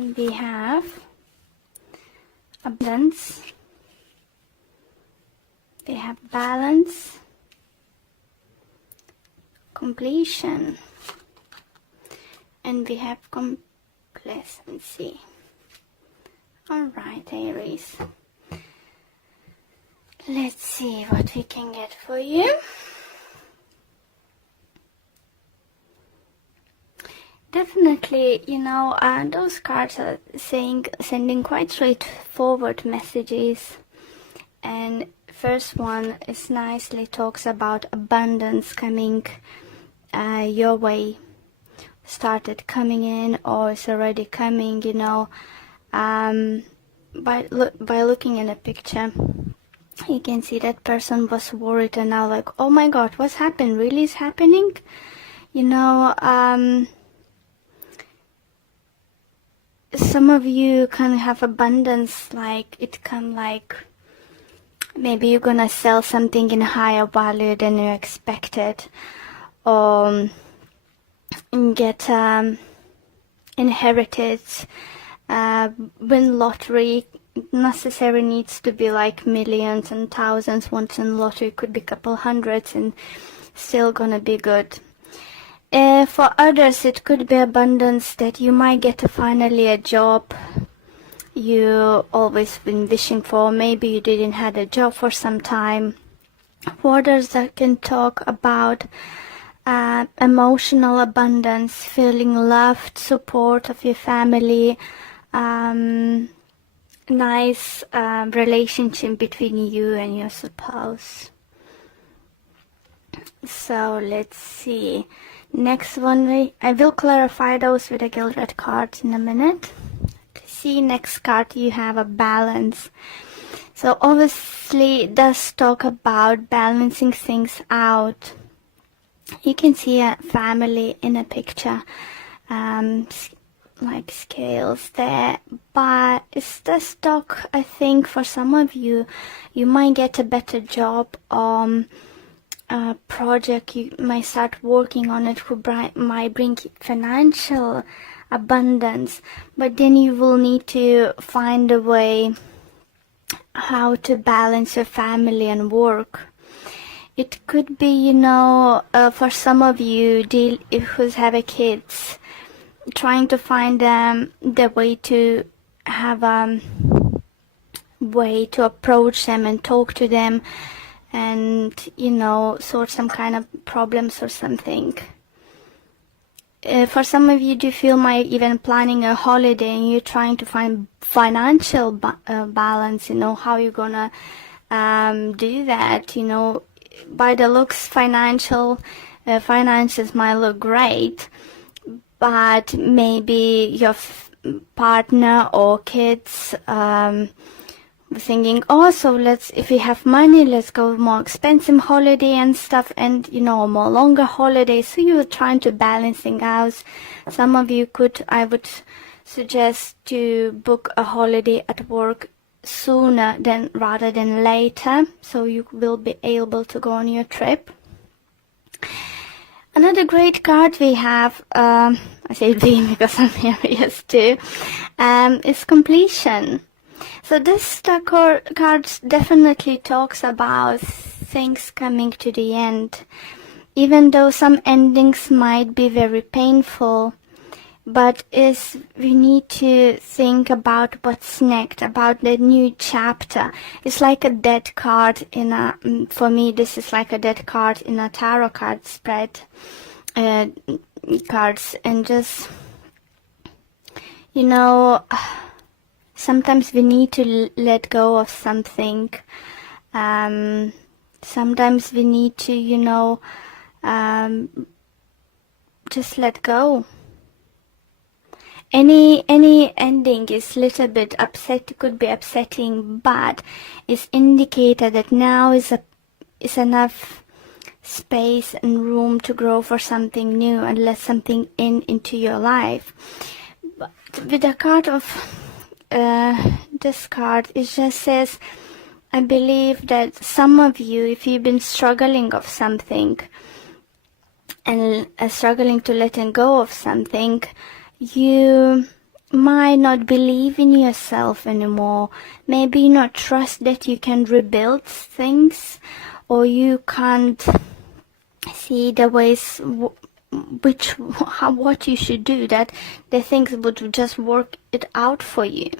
And we have abundance, we have balance, completion, and we have complacency. All right, Aries. Let's see what we can get for you. Definitely, you know, those cards are sending quite straightforward messages. And first one is nicely talks about abundance coming your way. Started coming in or is already coming, you know. By looking in a picture, you can see that person was worried and now like, oh my god, what's happened? Really is happening? You know, some of you can have abundance, like it can like maybe you're gonna sell something in a higher value than you expected, or get inherited, win lottery. Necessarily needs to be like millions and thousands. Once in lottery could be a couple hundreds and still gonna be good. For others, it could be abundance that you might get finally a job you always been wishing for. Maybe you didn't have a job for some time. For others, that can talk about emotional abundance, feeling loved, support of your family, nice relationship between you and your spouse. So let's see. Next one, I will clarify those with a gilded card in a minute. See, next card you have a balance. So obviously it does talk about balancing things out. You can see a family in a picture, like scales there, but it does talk, I think for some of you, you might get a better job, a project you might start working on it who might bring financial abundance, but then you will need to find a way how to balance your family and work. It could be, you know, for some of you who have kids, trying to find the way to have a way to approach them and talk to them and, you know, sort some kind of problems or something. For some of you, do you feel might even planning a holiday and you're trying to find financial balance, you know, how you're gonna do that, you know. By the looks, finances might look great, but maybe your partner or kids thinking, oh, so if we have money, let's go more expensive holiday and stuff, and, you know, more longer holidays. So you're trying to balancing out. Some of you I would suggest to book a holiday at work sooner rather than later, so you will be able to go on your trip. Another great card we have, I say we because I'm Aries too, is completion. So this card definitely talks about things coming to the end. Even though some endings might be very painful, but we need to think about what's next, about the new chapter. It's like a dead card for me, this is like a dead card in a tarot card spread, cards, and just, you know, sometimes we need to let go of something. Sometimes we need to, you know, just let go. Any ending is little bit could be upsetting, but it's indicated that now is enough space and room to grow for something new and let something into your life. But with the card of this card, it just says, I believe that some of you, if you've been struggling of something and struggling to letting go of something, you might not believe in yourself anymore. Maybe not trust that you can rebuild things, or you can't see the ways what you should do, that the things would just work it out for you.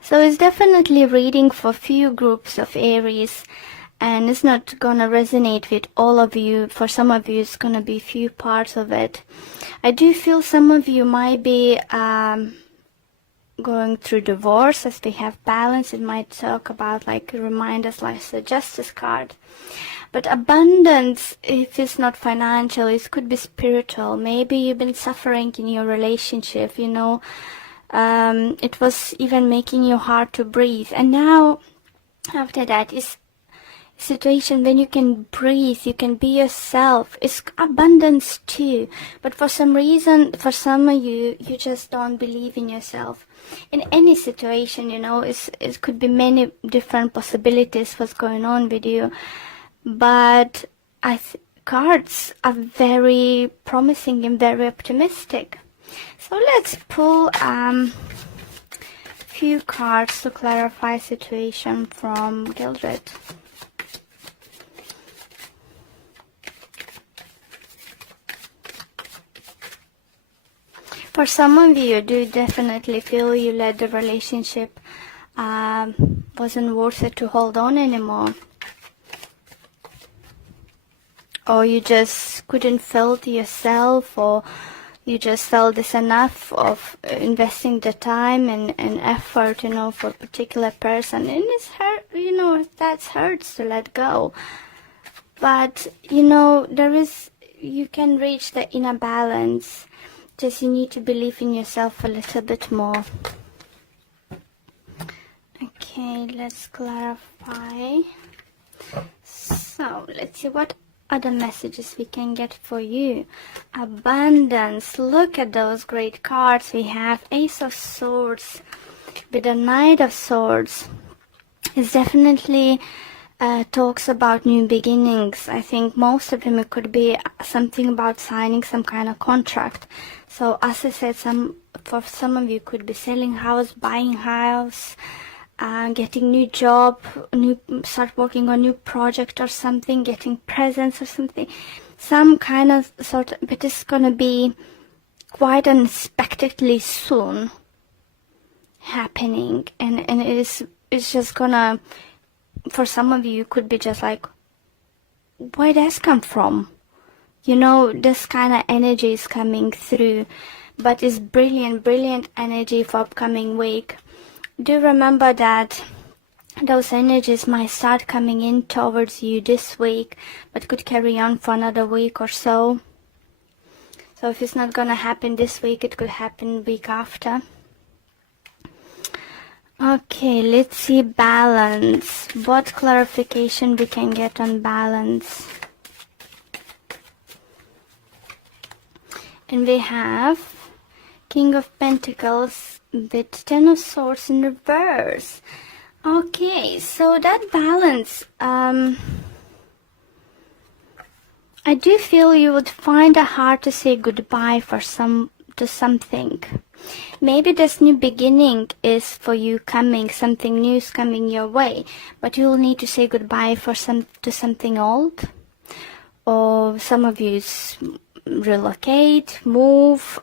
So it's definitely reading for few groups of Aries, and it's not gonna resonate with all of you. For some of you it's gonna be few parts of it. I do feel some of you might be going through divorce. As we have balance, it might talk about, like, remind us, like the Justice card. But abundance, if it's not financial, it could be spiritual. Maybe you've been suffering in your relationship, you know, it was even making you hard to breathe. And now, after that, is situation when you can breathe, you can be yourself. It's abundance too. But for some reason, for some of you, you just don't believe in yourself. In any situation, you know, it could be many different possibilities what's going on with you. But cards are very promising and very optimistic. So let's pull few cards to clarify situation from Gildred. For some of you, do definitely feel you let the relationship wasn't worth it to hold on anymore. Or you just couldn't feel it yourself, or you just felt this enough of investing the time and effort, you know, for a particular person. And it's hurt, you know, that hurts to let go. But, you know, you can reach the inner balance. Just you need to believe in yourself a little bit more. Okay, let's clarify. So, let's see what other messages we can get for you. Abundance. Look at those great cards. We have Ace of Swords with the Knight of Swords. It's definitely talks about new beginnings. I think most of them, it could be something about signing some kind of contract. So as I said, for some of you could be selling house, buying house, getting new job, start working on new project or something, getting presents or something, some kind of but it's gonna be quite unexpectedly soon happening, and it's just gonna, for some of you, could be just like, where does come from? You know, this kind of energy is coming through, but it's brilliant energy for upcoming week. Do remember that those energies might start coming in towards you this week, but could carry on for another week or so. So if it's not gonna happen this week, it could happen week after. Okay, let's see balance. What clarification we can get on balance? And we have King of Pentacles with Ten of Swords in reverse. Okay, so that balance, I do feel you would find it hard to say goodbye to something. Maybe this new beginning is for you coming, something new is coming your way, but you will need to say goodbye to something old. Or some of you relocate, move,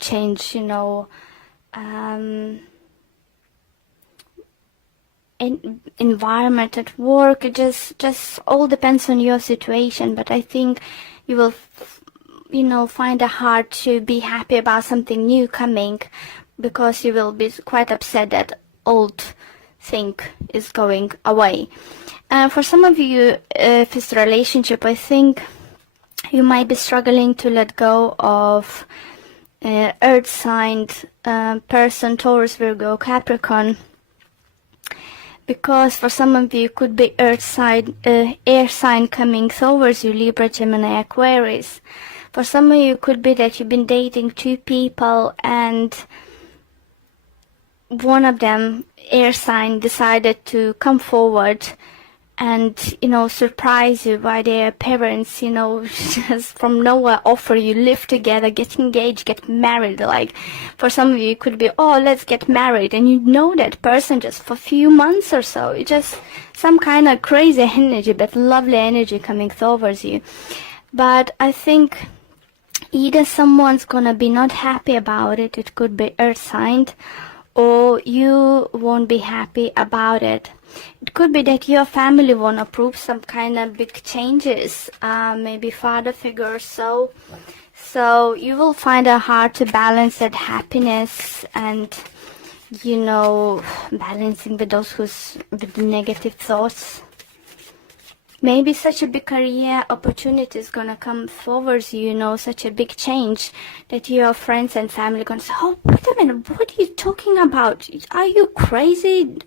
change, you know, environment at work. It just all depends on your situation, but I think you will find it hard to be happy about something new coming, because you will be quite upset that old thing is going away. For some of you, if it's a relationship, I think you might be struggling to let go of earth sign person, Taurus, Virgo, Capricorn, because for some of you could be air sign coming towards you, Libra, Gemini, Aquarius. For some of you could be that you've been dating two people and one of them, air sign, decided to come forward and, you know, surprise you by their parents, you know, just from nowhere offer you live together, get engaged, get married. Like, for some of you, it could be, oh, let's get married, and you know that person just for a few months or so. It's just some kind of crazy energy, but lovely energy coming towards you. But I think either someone's gonna be not happy about it, it could be earth sign, or you won't be happy about it. It could be that your family won't approve some kind of big changes, maybe father figure or so. So you will find it hard to balance that happiness and, you know, balancing with those with the negative thoughts. Maybe such a big career opportunity is gonna come forward, you know, such a big change that your friends and family gonna say, oh, wait a minute, what are you talking about? Are you crazy?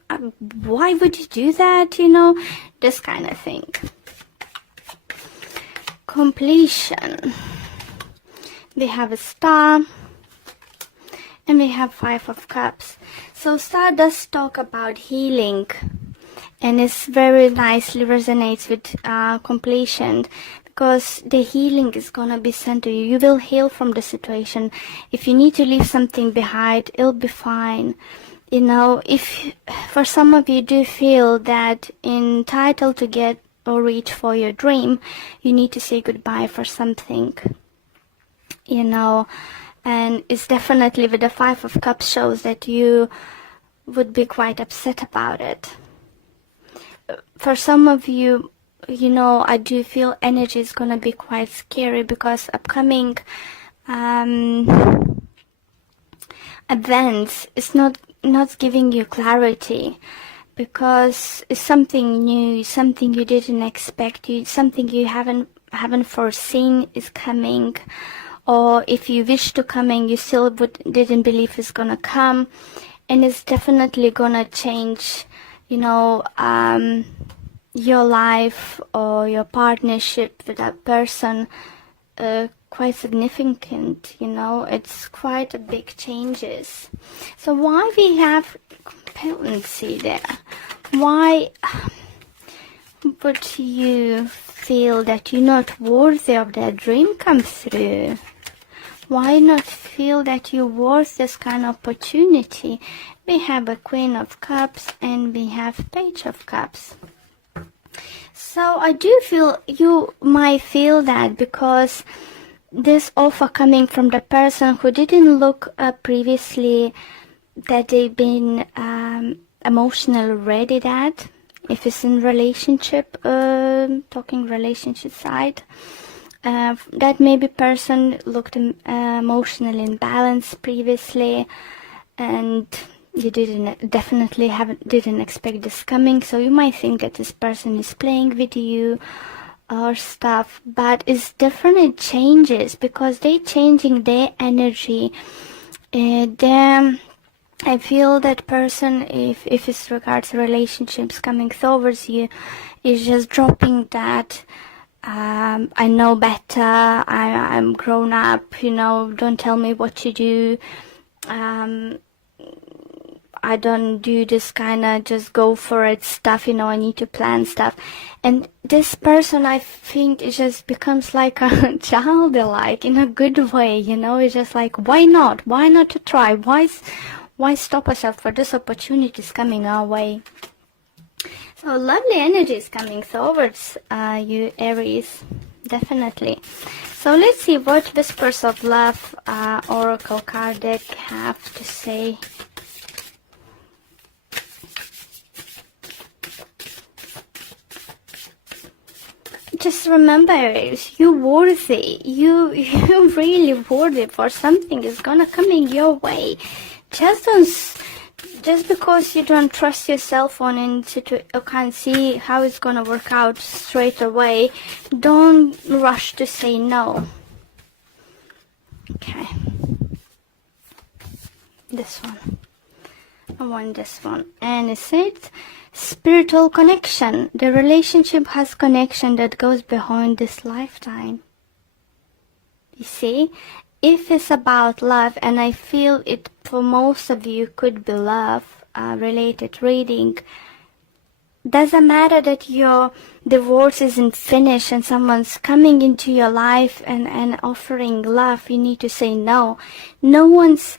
Why would you do that? You know, this kind of thing. Completion. We have a star and we have 5 of cups. So star does talk about healing, and it's very nicely resonates with completion, because the healing is gonna be sent to you. You will heal from the situation. If you need to leave something behind, it'll be fine. You know, if for some of you do feel that entitled to get or reach for your dream, you need to say goodbye for something. You know, and it's definitely with the 5 of cups shows that you would be quite upset about it. For some of you, you know, I do feel energy is going to be quite scary, because upcoming events is not giving you clarity, because it's something new, something you didn't expect, something you haven't foreseen is coming, or if you wish to coming, you still didn't believe it's going to come, and it's definitely going to change, you know, your life or your partnership with that person, quite significant, you know. It's quite a big changes. So why we have competency there? Why would you feel that you're not worthy of that dream come through? Why not feel that you're worth this kind of opportunity? We have a Queen of Cups and we have Page of Cups. So I do feel you might feel that, because this offer coming from the person who didn't look previously that they've been emotionally ready that, if it's in relationship, talking relationship side, that maybe person looked emotionally imbalanced previously, and you didn't expect this coming. So you might think that this person is playing with you or stuff, but it's different. It changes because they changing their energy. I feel that person, if it's regards to relationships coming towards you, is just dropping that. I know better. I'm grown up. You know, don't tell me what to do. I don't do this kind of just go for it stuff, you know, I need to plan stuff. And this person, I think, it just becomes like a childlike in a good way, you know. It's just like, why not? Why not to try? Why stop ourselves for this opportunities coming our way? So lovely energies coming towards you, Aries, definitely. So let's see what Whispers of Love Oracle card deck have to say. Just remember, Aries, you're worthy. You're really worthy for something is gonna coming your way. Just because you don't trust yourself on you can't see how it's gonna work out straight away, don't rush to say no. Okay. This one. I want this one. And it says spiritual connection. The relationship has connection that goes beyond this lifetime. You see? If it's about love, and I feel it for most of you could be love related reading, doesn't matter that your divorce isn't finished and someone's coming into your life and offering love. You need to say no. No one's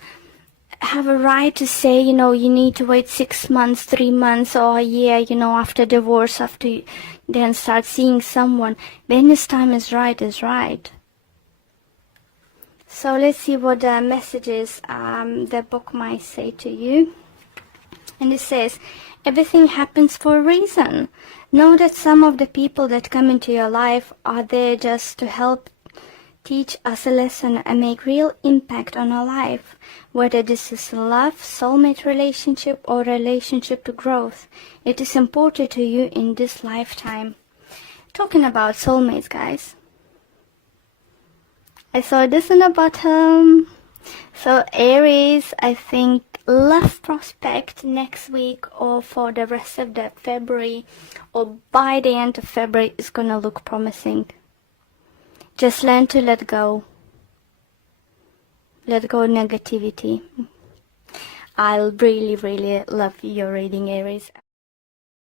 have a right to say, you know, you need to wait 6 months, 3 months, or a year, you know, after divorce, after you then start seeing someone. When this time is right, is right. So let's see what the messages the book might say to you. And it says, everything happens for a reason. Know that some of the people that come into your life are there just to help teach us a lesson and make real impact on our life. Whether this is love, soulmate relationship, or relationship to growth, it is important to you in this lifetime. Talking about soulmates, guys. I saw this in the bottom. So Aries, I think love prospect next week or for the rest of the February or by the end of February is gonna look promising. Just learn to let go. Let go of negativity. I'll really, really love your reading, Aries.